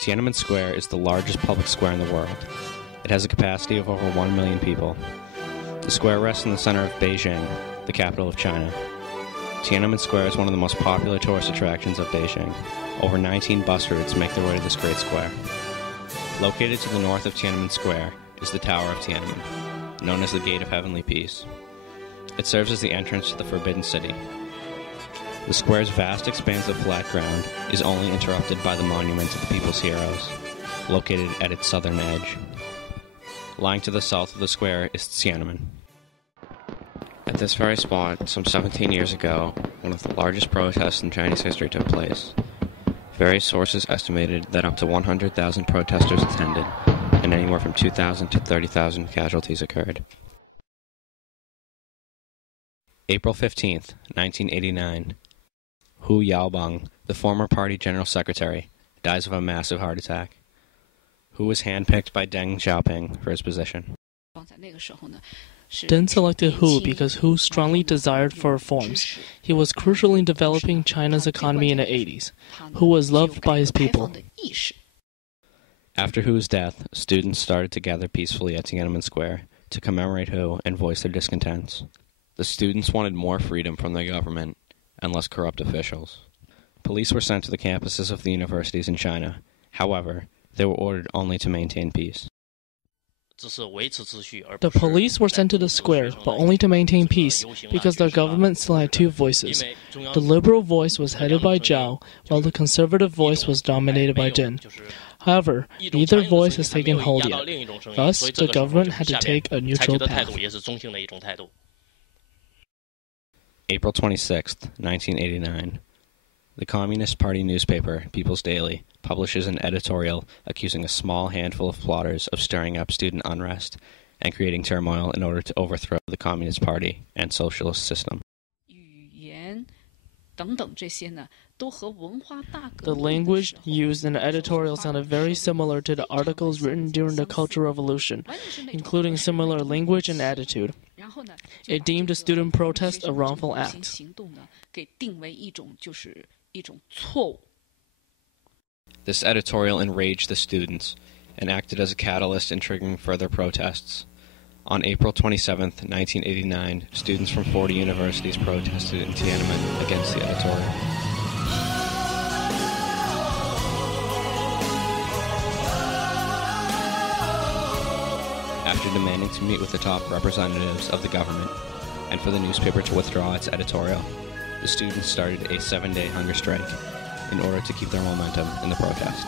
Tiananmen Square is the largest public square in the world. It has a capacity of over 1 million people. The square rests in the center of Beijing, the capital of China. Tiananmen Square is one of the most popular tourist attractions of Beijing. Over 19 bus routes make their way to this great square. Located to the north of Tiananmen Square is the Tower of Tiananmen, known as the Gate of Heavenly Peace. It serves as the entrance to the Forbidden City. The square's vast expanse of flat ground is only interrupted by the monument to the people's heroes, located at its southern edge. Lying to the south of the square is Tiananmen. At this very spot, some 17 years ago, one of the largest protests in Chinese history took place. Various sources estimated that up to 100,000 protesters attended, and anywhere from 2,000 to 30,000 casualties occurred. April 15th, 1989. Hu Yaobang, the former party general secretary, dies of a massive heart attack. Hu was handpicked by Deng Xiaoping for his position. Deng selected Hu because Hu strongly desired for reforms. He was crucial in developing China's economy in the 80s. Hu was loved by his people. After Hu's death, students started to gather peacefully at Tiananmen Square to commemorate Hu and voice their discontents. The students wanted more freedom from their government and less corrupt officials. Police were sent to the campuses of the universities in China. However, they were ordered only to maintain peace. The police were sent to the square, but only to maintain peace, because their government still had two voices. The liberal voice was headed by Zhao, while the conservative voice was dominated by Deng. However, neither voice has taken hold yet. Thus, the government had to take a neutral path. April 26th, 1989. The Communist Party newspaper, People's Daily, publishes an editorial accusing a small handful of plotters of stirring up student unrest and creating turmoil in order to overthrow the Communist Party and socialist system. The language used in the editorial sounded very similar to the articles written during the Cultural Revolution, including similar language and attitude. It deemed the student protest a wrongful act. This editorial enraged the students and acted as a catalyst in triggering further protests. On April 27, 1989, students from 40 universities protested in Tiananmen against the editorial. After demanding to meet with the top representatives of the government and for the newspaper to withdraw its editorial, the students started a 7-day hunger strike in order to keep their momentum in the protest.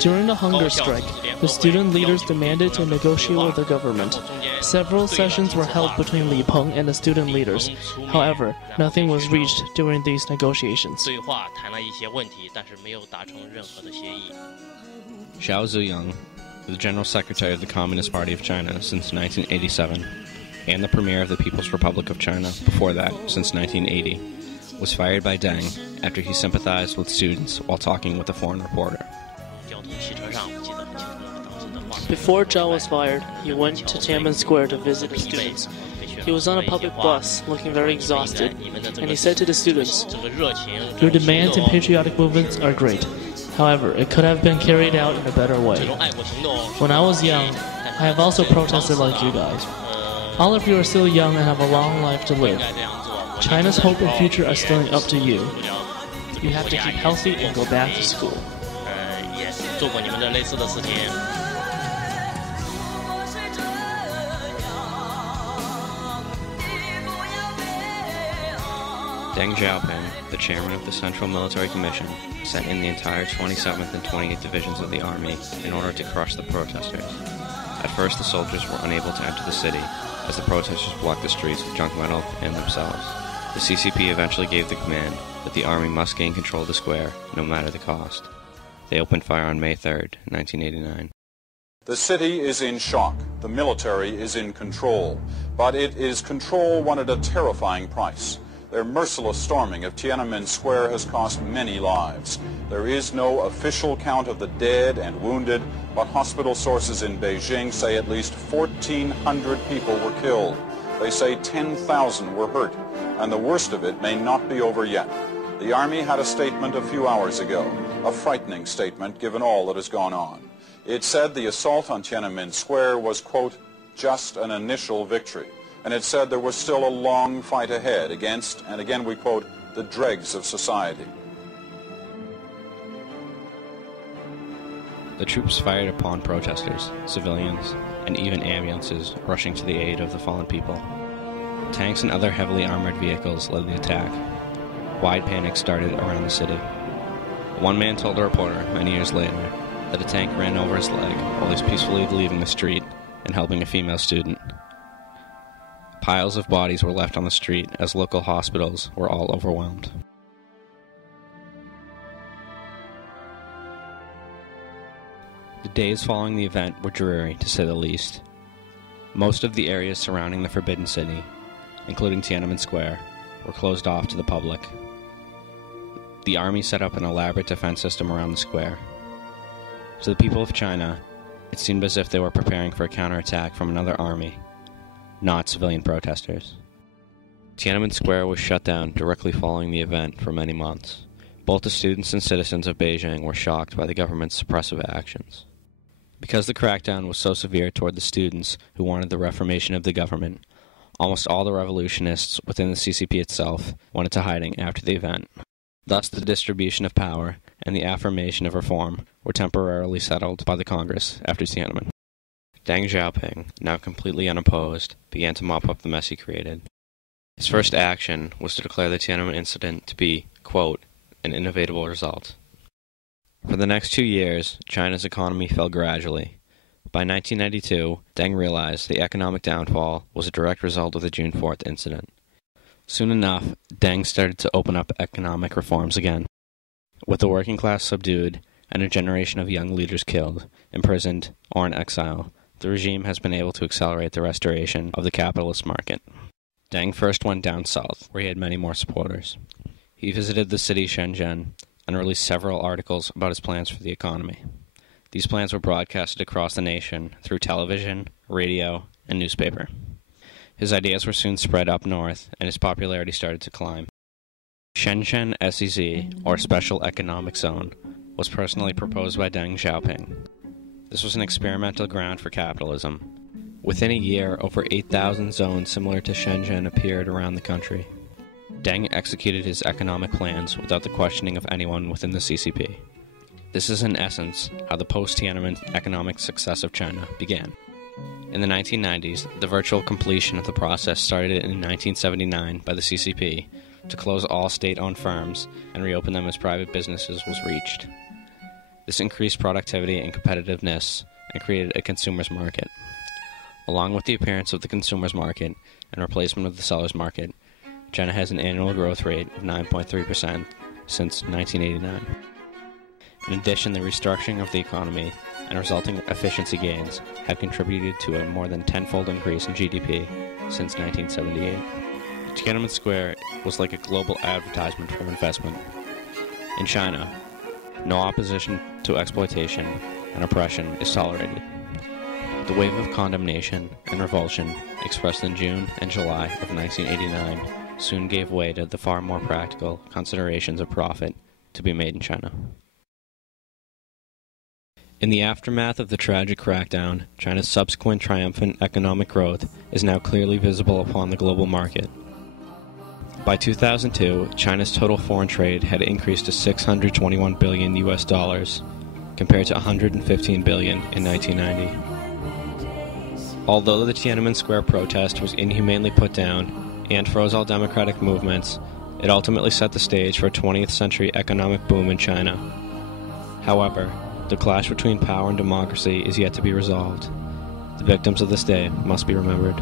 During the hunger strike, the student leaders demanded to negotiate with the government. Several sessions were held between Li Peng and the student leaders. However, nothing was reached during these negotiations. Xiao Ziyang, the General Secretary of the Communist Party of China since 1987, and the Premier of the People's Republic of China before that, since 1980, was fired by Deng after he sympathized with students while talking with a foreign reporter. Before Zhao was fired, he went to Tiananmen Square to visit the students. He was on a public bus, looking very exhausted, and he said to the students, "Your demands and patriotic movements are great. However, it could have been carried out in a better way. When I was young, I have also protested like you guys. All of you are still young and have a long life to live. China's hope and future are still up to you. You have to keep healthy and go back to school." Deng Xiaoping, the chairman of the Central Military Commission, sent in the entire 27th and 28th Divisions of the Army in order to crush the protesters. At first, the soldiers were unable to enter the city, as the protesters blocked the streets with junk metal and themselves. The CCP eventually gave the command that the army must gain control of the square, no matter the cost. They opened fire on May 3rd, 1989. The city is in shock. The military is in control. But it is control won at a terrifying price. Their merciless storming of Tiananmen Square has cost many lives. There is no official count of the dead and wounded, but hospital sources in Beijing say at least 1,400 people were killed. They say 10,000 were hurt, and the worst of it may not be over yet. The Army had a statement a few hours ago, a frightening statement given all that has gone on. It said the assault on Tiananmen Square was, quote, just an initial victory. And it said there was still a long fight ahead against, and again we quote, the dregs of society. The troops fired upon protesters, civilians, and even ambulances rushing to the aid of the fallen people. Tanks and other heavily armored vehicles led the attack. Wide panic started around the city. One man told a reporter many years later that a tank ran over his leg while he was peacefully leaving the street and helping a female student. Piles of bodies were left on the street as local hospitals were all overwhelmed. The days following the event were dreary, to say the least. Most of the areas surrounding the Forbidden City, including Tiananmen Square, were closed off to the public. The army set up an elaborate defense system around the square. To the people of China, it seemed as if they were preparing for a counterattack from another army, not civilian protesters. Tiananmen Square was shut down directly following the event for many months. Both the students and citizens of Beijing were shocked by the government's suppressive actions. Because the crackdown was so severe toward the students who wanted the reformation of the government, almost all the revolutionists within the CCP itself went into hiding after the event. Thus, the distribution of power and the affirmation of reform were temporarily settled by the Congress after Tiananmen. Deng Xiaoping, now completely unopposed, began to mop up the mess he created. His first action was to declare the Tiananmen incident to be, quote, an inevitable result. For the next 2 years, China's economy fell gradually. By 1992, Deng realized the economic downfall was a direct result of the June 4th incident. Soon enough, Deng started to open up economic reforms again. With the working class subdued and a generation of young leaders killed, imprisoned, or in exile, the regime has been able to accelerate the restoration of the capitalist market. Deng first went down south, where he had many more supporters. He visited the city Shenzhen and released several articles about his plans for the economy. These plans were broadcasted across the nation through television, radio, and newspaper. His ideas were soon spread up north, and his popularity started to climb. Shenzhen SEZ, or Special Economic Zone, was personally proposed by Deng Xiaoping. This was an experimental ground for capitalism. Within a year, over 8,000 zones similar to Shenzhen appeared around the country. Deng executed his economic plans without the questioning of anyone within the CCP. This is in essence how the post-Tiananmen economic success of China began. In the 1990s, the virtual completion of the process started in 1979 by the CCP to close all state-owned firms and reopen them as private businesses was reached. This increased productivity and competitiveness and created a consumer's market. Along with the appearance of the consumer's market and replacement of the seller's market, China has an annual growth rate of 9.3% since 1989. In addition, the restructuring of the economy and resulting efficiency gains have contributed to a more than tenfold increase in GDP since 1978. Tiananmen Square was like a global advertisement for investment. In China, no opposition to exploitation and oppression is tolerated. The wave of condemnation and revulsion expressed in June and July of 1989 soon gave way to the far more practical considerations of profit to be made in China. In the aftermath of the tragic crackdown, China's subsequent triumphant economic growth is now clearly visible upon the global market. By 2002, China's total foreign trade had increased to $621 billion US dollars, compared to $115 billion in 1990. Although the Tiananmen Square protest was inhumanely put down and froze all democratic movements, it ultimately set the stage for a 20th century economic boom in China. However, the clash between power and democracy is yet to be resolved. The victims of this day must be remembered.